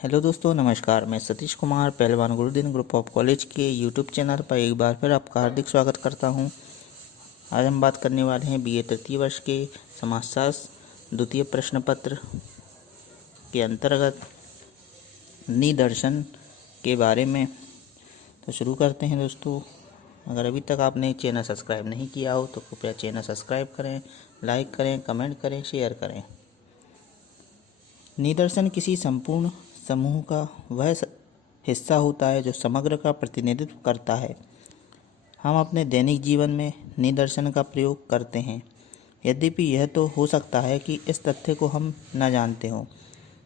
Hello दोस्तों, नमस्कार। मैं सतीश कुमार पहलवान गुरुदिन ग्रुप ऑफ कॉलेज के यूट्यूब चैनल पर एक बार फिर आपका हार्दिक स्वागत करता हूं। आज हम बात करने वाले हैं बीए तृतीय वर्ष के समाजशास्त्र द्वितीय प्रश्न पत्र के अंतर्गत निदर्शन के बारे में। तो शुरू करते हैं दोस्तों। अगर अभी तक आपने चैनल सब्सक्राइब नहीं किया हो तो कृपया चैनल सब्सक्राइब करें, लाइक करें, कमेंट करें, शेयर करें। निदर्शन किसी संपूर्ण समूह का वह हिस्सा होता है जो समग्र का प्रतिनिधित्व करता है। हम अपने दैनिक जीवन में निदर्शन का प्रयोग करते हैं, यद्यपि यह तो हो सकता है कि इस तथ्य को हम न जानते हों।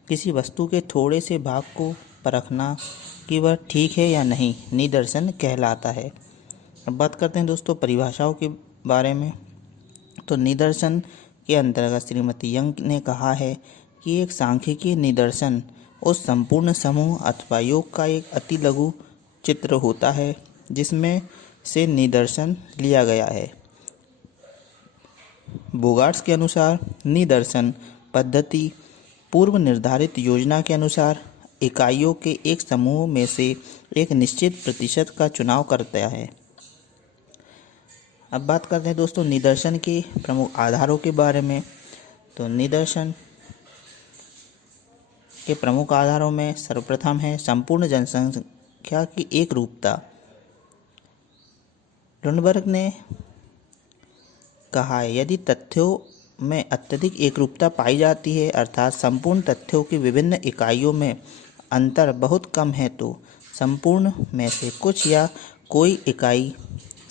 किसी वस्तु के थोड़े से भाग को परखना कि वह ठीक है या नहीं निदर्शन कहलाता है। अब बात करते हैं दोस्तों परिभाषाओं के बारे में। तो निदर्शन के अंतर्गत श्रीमती यंग ने कहा है कि एक सांख्यिकीय निदर्शन उस संपूर्ण समूह अथवा योग का एक अति लघु चित्र होता है जिसमें से निदर्शन लिया गया है। बोगार्ट्स के अनुसार निदर्शन पद्धति पूर्व निर्धारित योजना के अनुसार इकाइयों के एक समूह में से एक निश्चित प्रतिशत का चुनाव करता है। अब बात करते हैं दोस्तों निदर्शन के प्रमुख आधारों के बारे में। तो निदर्शन के प्रमुख आधारों में सर्वप्रथम है संपूर्ण जनसंख्या की एक रूपता। लुंडबर्ग ने कहा है यदि तथ्यों में अत्यधिक एकरूपता पाई जाती है अर्थात संपूर्ण तथ्यों की विभिन्न इकाइयों में अंतर बहुत कम है तो संपूर्ण में से कुछ या कोई इकाई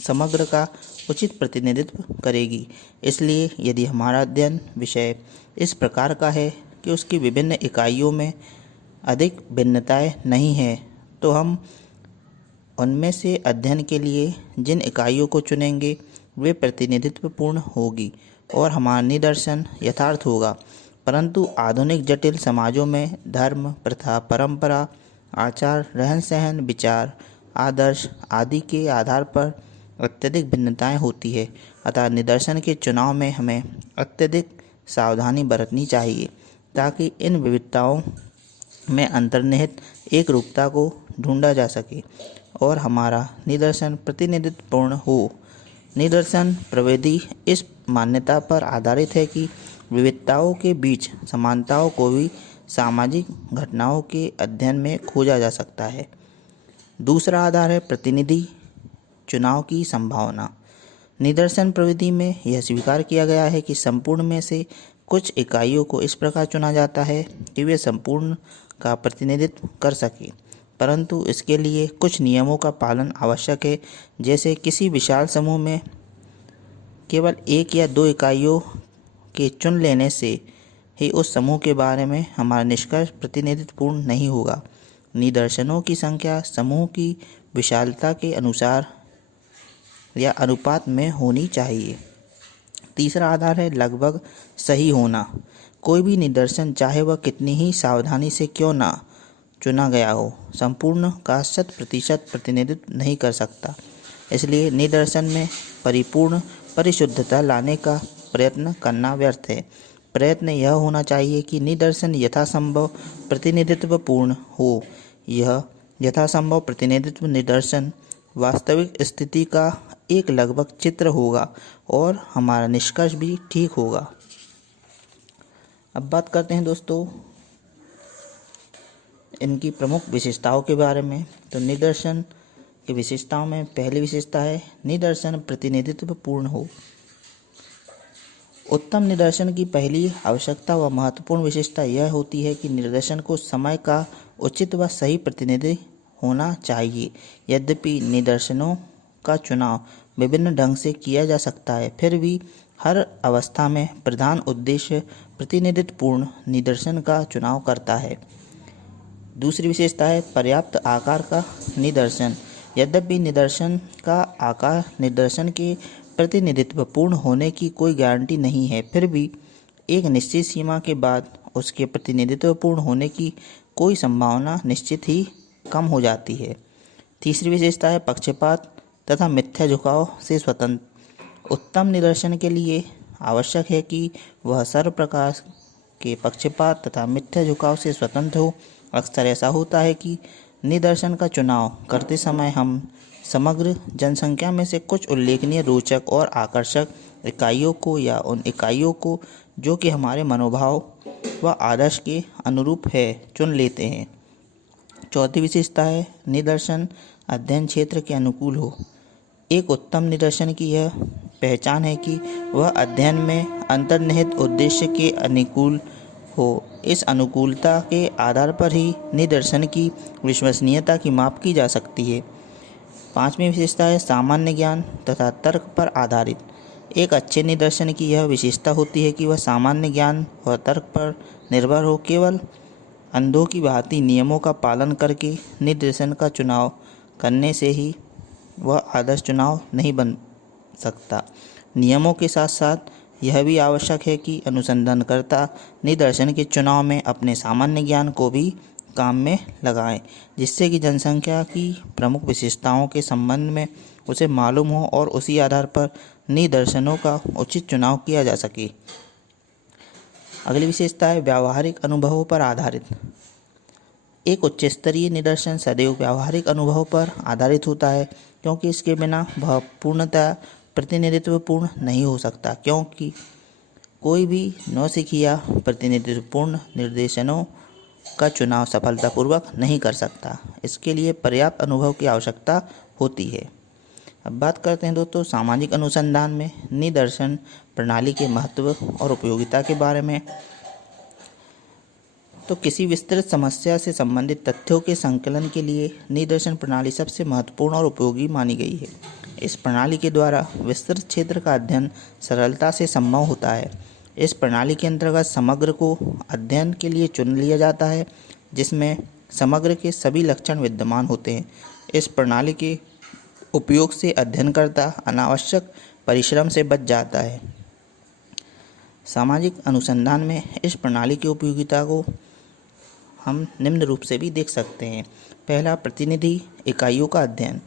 समग्र का उचित प्रतिनिधित्व करेगी। इसलिए यदि हमारा अध्ययन विषय इस प्रकार का है कि उसकी विभिन्न इकाइयों में अधिक भिन्नताएं नहीं हैं तो हम उनमें से अध्ययन के लिए जिन इकाइयों को चुनेंगे वे प्रतिनिधित्वपूर्ण होगी और हमारा निदर्शन यथार्थ होगा। परंतु आधुनिक जटिल समाजों में धर्म, प्रथा, परंपरा, आचार, रहन सहन, विचार, आदर्श आदि के आधार पर अत्यधिक भिन्नताएं होती है। अतः निदर्शन के चुनाव में हमें अत्यधिक सावधानी बरतनी चाहिए ताकि इन विविधताओं में अंतर्निहित एक रूपता को ढूंढा जा सके और हमारा निदर्शन प्रतिनिधित्वपूर्ण हो। निदर्शन प्रविधि इस मान्यता पर आधारित है कि विविधताओं के बीच समानताओं को भी सामाजिक घटनाओं के अध्ययन में खोजा जा सकता है। दूसरा आधार है प्रतिनिधि चुनाव की संभावना। निदर्शन प्रविधि में यह स्वीकार किया गया है कि संपूर्ण में से कुछ इकाइयों को इस प्रकार चुना जाता है कि वे संपूर्ण का प्रतिनिधित्व कर सके, परंतु इसके लिए कुछ नियमों का पालन आवश्यक है। जैसे किसी विशाल समूह में केवल एक या दो इकाइयों के चुन लेने से ही उस समूह के बारे में हमारा निष्कर्ष प्रतिनिधित्वपूर्ण नहीं होगा। निदर्शनों की संख्या समूह की विशालता के अनुसार या अनुपात में होनी चाहिए। तीसरा आधार है लगभग सही होना। कोई भी निदर्शन चाहे वह कितनी ही सावधानी से क्यों ना चुना गया हो संपूर्ण का 100% प्रतिनिधित्व नहीं कर सकता। इसलिए निदर्शन में परिपूर्ण परिशुद्धता लाने का प्रयत्न करना व्यर्थ है। प्रयत्न यह होना चाहिए कि निदर्शन यथासंभव प्रतिनिधित्वपूर्ण हो। यह यथासंभव प्रतिनिधित्व निदर्शन वास्तविक स्थिति का एक लगभग चित्र होगा और हमारा निष्कर्ष भी ठीक होगा। अब बात करते हैं दोस्तों इनकी प्रमुख विशेषताओं के बारे में। तो निदर्शन की विशेषताओं में पहली विशेषता है निदर्शन प्रतिनिधित्वपूर्ण हो। उत्तम निदर्शन की पहली आवश्यकता व महत्वपूर्ण विशेषता यह होती है कि निदर्शन को समय का उचित व सही प्रतिनिधि होना चाहिए। यद्यपि निदर्शनों का चुनाव विभिन्न ढंग से किया जा सकता है, फिर भी हर अवस्था में प्रधान उद्देश्य प्रतिनिधित्वपूर्ण निदर्शन का चुनाव करता है। दूसरी विशेषता है पर्याप्त आकार का निदर्शन। यद्यपि निदर्शन का आकार निदर्शन के प्रतिनिधित्वपूर्ण होने की कोई गारंटी नहीं है, फिर भी एक निश्चित सीमा के बाद उसके प्रतिनिधित्वपूर्ण होने की कोई संभावना निश्चित ही कम हो जाती है। तीसरी विशेषता है पक्षपात तथा मिथ्या झुकाव से स्वतंत्र। उत्तम निदर्शन के लिए आवश्यक है कि वह सर्व प्रकार के पक्षपात तथा मिथ्या झुकाव से स्वतंत्र हो अक्सर ऐसा होता है कि निदर्शन का चुनाव करते समय हम समग्र जनसंख्या में से कुछ उल्लेखनीय, रोचक और आकर्षक इकाइयों को या उन इकाइयों को जो कि हमारे मनोभाव व आदर्श के अनुरूप है चुन लेते हैं। चौथी विशेषता है निदर्शन अध्ययन क्षेत्र के अनुकूल हो। एक उत्तम निदर्शन की यह पहचान है कि वह अध्ययन में अंतर्निहित उद्देश्य के अनुकूल हो। इस अनुकूलता के आधार पर ही निदर्शन की विश्वसनीयता की माप की जा सकती है। पांचवी विशेषता है सामान्य ज्ञान तथा तर्क पर आधारित। एक अच्छे निदर्शन की यह विशेषता होती है कि वह सामान्य ज्ञान और तर्क पर निर्भर हो। केवल अंधों की भांति नियमों का पालन करके निदर्शन का चुनाव करने से ही वह आदर्श चुनाव नहीं बन सकता। नियमों के साथ साथ यह भी आवश्यक है कि अनुसंधानकर्ता निदर्शन के चुनाव में अपने सामान्य ज्ञान को भी काम में लगाएं, जिससे कि जनसंख्या की प्रमुख विशेषताओं के संबंध में उसे मालूम हो और उसी आधार पर निदर्शनों का उचित चुनाव किया जा सके। अगली विशेषता है व्यावहारिक अनुभवों पर आधारित। एक उच्च स्तरीय निदर्शन सदैव व्यावहारिक अनुभवों पर आधारित होता है, क्योंकि इसके बिना वह पूर्णतः प्रतिनिधित्वपूर्ण नहीं हो सकता, क्योंकि कोई भी नौसिखिया प्रतिनिधित्वपूर्ण निर्देशनों का चुनाव सफलतापूर्वक नहीं कर सकता। इसके लिए पर्याप्त अनुभव की आवश्यकता होती है। अब बात करते हैं दोस्तों सामाजिक अनुसंधान में निदर्शन प्रणाली के महत्व और उपयोगिता के बारे में। तो किसी विस्तृत समस्या से संबंधित तथ्यों के संकलन के लिए निदर्शन प्रणाली सबसे महत्वपूर्ण और उपयोगी मानी गई है। इस प्रणाली के द्वारा विस्तृत क्षेत्र का अध्ययन सरलता से संभव होता है। इस प्रणाली के अंतर्गत समग्र को अध्ययन के लिए चुन लिया जाता है, जिसमें समग्र के सभी लक्षण विद्यमान होते हैं। इस प्रणाली के उपयोग से अध्ययनकर्ता अनावश्यक परिश्रम से बच जाता है। सामाजिक अनुसंधान में इस प्रणाली की उपयोगिता को हम निम्न रूप से भी देख सकते हैं। पहला, प्रतिनिधि इकाइयों का अध्ययन।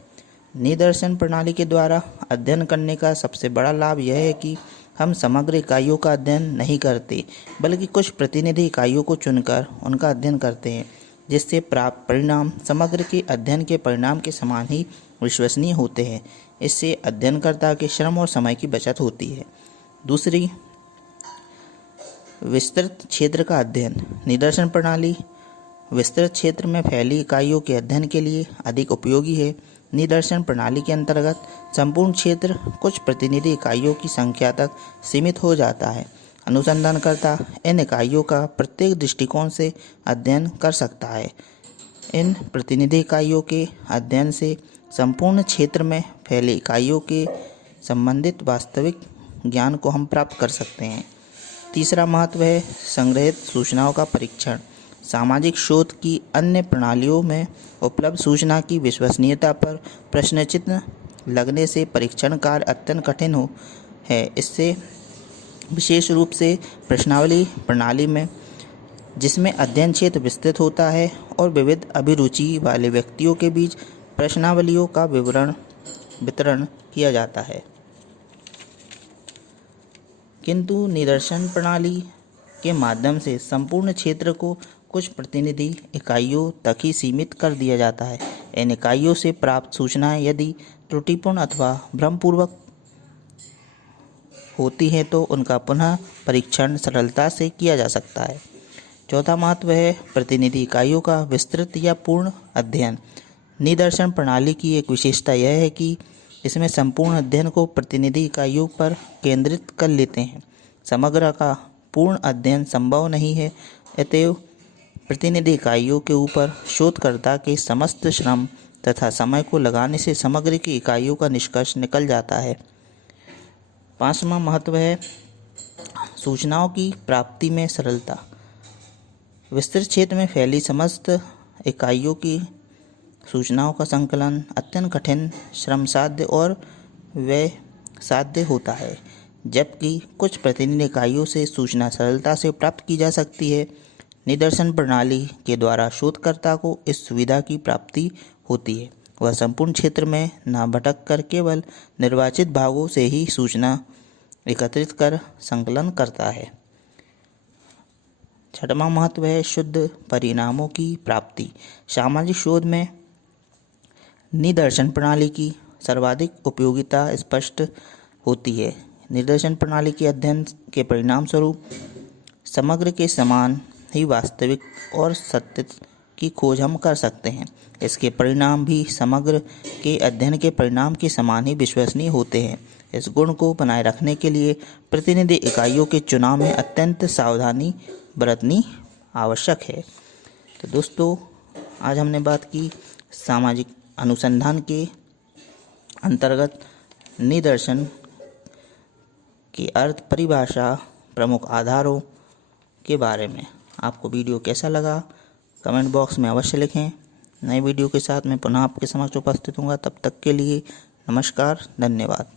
निदर्शन प्रणाली के द्वारा अध्ययन करने का सबसे बड़ा लाभ यह है कि हम समग्र इकाइयों का अध्ययन नहीं करते, बल्कि कुछ प्रतिनिधि इकाइयों को चुनकर उनका अध्ययन करते हैं, जिससे प्राप्त परिणाम समग्र के अध्ययन के परिणाम के समान ही विश्वसनीय होते हैं। इससे अध्ययनकर्ता के श्रम और समय की बचत होती है। दूसरी, विस्तृत क्षेत्र का अध्ययन। निदर्शन प्रणाली विस्तृत क्षेत्र में फैली इकाइयों के अध्ययन के लिए अधिक उपयोगी है। निदर्शन प्रणाली के अंतर्गत संपूर्ण क्षेत्र कुछ प्रतिनिधि इकाइयों की संख्या तक सीमित हो जाता है। अनुसंधानकर्ता इन इकाइयों का प्रत्येक दृष्टिकोण से अध्ययन कर सकता है। इन प्रतिनिधि इकाइयों के अध्ययन से संपूर्ण क्षेत्र में फैली इकाइयों के संबंधित वास्तविक ज्ञान को हम प्राप्त कर सकते हैं। तीसरा महत्व है संग्रहित सूचनाओं का परीक्षण। सामाजिक शोध की अन्य प्रणालियों में उपलब्ध सूचना की विश्वसनीयता पर प्रश्नचिन्ह लगने से परीक्षण कार्य अत्यंत कठिन है। इससे विशेष रूप से प्रश्नावली प्रणाली में, जिसमें अध्ययन क्षेत्र विस्तृत होता है और विविध अभिरुचि वाले व्यक्तियों के बीच प्रश्नावलियों का वितरण किया जाता है। किंतु निदर्शन प्रणाली के माध्यम से संपूर्ण क्षेत्र को कुछ प्रतिनिधि इकाइयों तक ही सीमित कर दिया जाता है। इन इकाइयों से प्राप्त सूचनाएं यदि त्रुटिपूर्ण अथवा भ्रमपूर्वक होती हैं तो उनका पुनः परीक्षण सरलता से किया जा सकता है। चौथा महत्व है प्रतिनिधि इकाइयों का विस्तृत या पूर्ण अध्ययन। निदर्शन प्रणाली की एक विशेषता यह है कि इसमें संपूर्ण अध्ययन को प्रतिनिधि इकाइयों पर केंद्रित कर लेते हैं। समग्र का पूर्ण अध्ययन संभव नहीं है, अतएव प्रतिनिधि इकाइयों के ऊपर शोधकर्ता के समस्त श्रम तथा समय को लगाने से समग्र की इकाइयों का निष्कर्ष निकल जाता है। पांचवा महत्व है सूचनाओं की प्राप्ति में सरलता। विस्तृत क्षेत्र में फैली समस्त इकाइयों की सूचनाओं का संकलन अत्यंत कठिन, श्रमसाध्य और व्यय साध्य होता है, जबकि कुछ प्रतिनिधि इकाइयों से सूचना सरलता से प्राप्त की जा सकती है। निदर्शन प्रणाली के द्वारा शोधकर्ता को इस सुविधा की प्राप्ति होती है। वह संपूर्ण क्षेत्र में न भटक कर केवल निर्वाचित भागों से ही सूचना एकत्रित कर संकलन करता है। छठवां महत्व है शुद्ध परिणामों की प्राप्ति। सामाजिक शोध में निदर्शन प्रणाली की सर्वाधिक उपयोगिता स्पष्ट होती है। निदर्शन प्रणाली के अध्ययन के परिणाम स्वरूप समग्र के समान ही वास्तविक और सत्य की खोज हम कर सकते हैं। इसके परिणाम भी समग्र के अध्ययन के परिणाम के समान ही विश्वसनीय होते हैं। इस गुण को बनाए रखने के लिए प्रतिनिधि इकाइयों के चुनाव में अत्यंत सावधानी बरतनी आवश्यक है। तो दोस्तों, आज हमने बात की सामाजिक अनुसंधान के अंतर्गत निदर्शन के अर्थ, परिभाषा, प्रमुख आधारों के बारे में। आपको वीडियो कैसा लगा कमेंट बॉक्स में अवश्य लिखें। नए वीडियो के साथ मैं पुनः आपके समक्ष उपस्थित हूँगा। तब तक के लिए नमस्कार, धन्यवाद।